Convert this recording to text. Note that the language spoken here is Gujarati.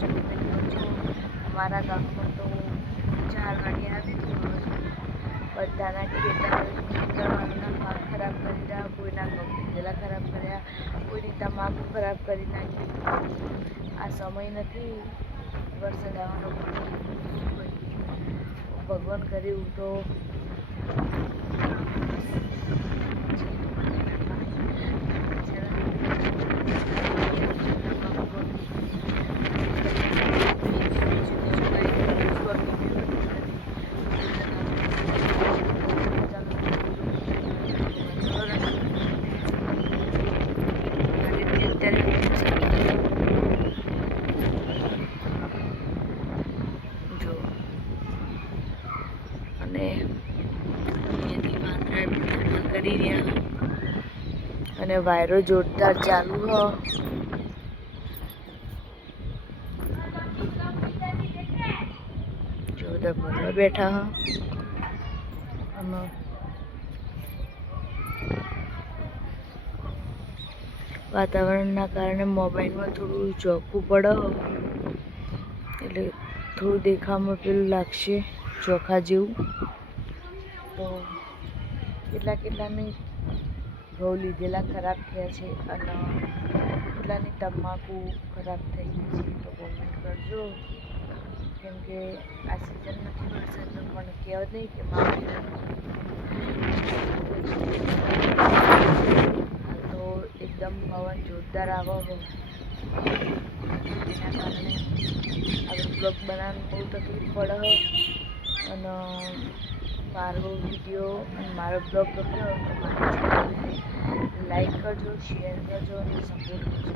છો કમેન્ટ કરજો. અમારા ગામમાં તો 4 વાગે આવી ગયો બધાના ખેતરના પાક ખરાબ કરી રહ્યા, કોઈના ઘઉં લીધેલા ખરાબ કર્યા, કોઈની તમાકુ ખરાબ કરી નાખી. આ સમય નથી વરસાદ આવવાનો, ભગવાન કર્યું તો જો અને કરી રહ્યા અને વાયરો જોરદાર ચાલુ હ. જો બધા ભરવા બેઠા હ અને વાતાવરણના કારણે મોબાઈલમાં થોડું ઝોકવું પડે એટલે થોડું દેખાવામાં પેલું લાગશે ચોખા જેવું. તો કેટલાની ઘઉં લીધેલા ખરાબ થયા છે અને કેટલાની તમાકુ ખરાબ થઈ ગઈ છે. તો કોમેન્ટ કરજો, કેમ કે આ સિઝન નથી વરસાદનો, પણ કહેવત નહીં કે તો એકદમ પવન જોરદાર આવે એના કારણે આપણે બ્લોગ બનાવવાનું બહુ તકલીફ પડે અને મારો વિડીયો અને મારો બ્લોગ ગમ્યો તો મારી ચેનલને લાઈક કરજો, શેર કરજો અને સપોર્ટ કરજો.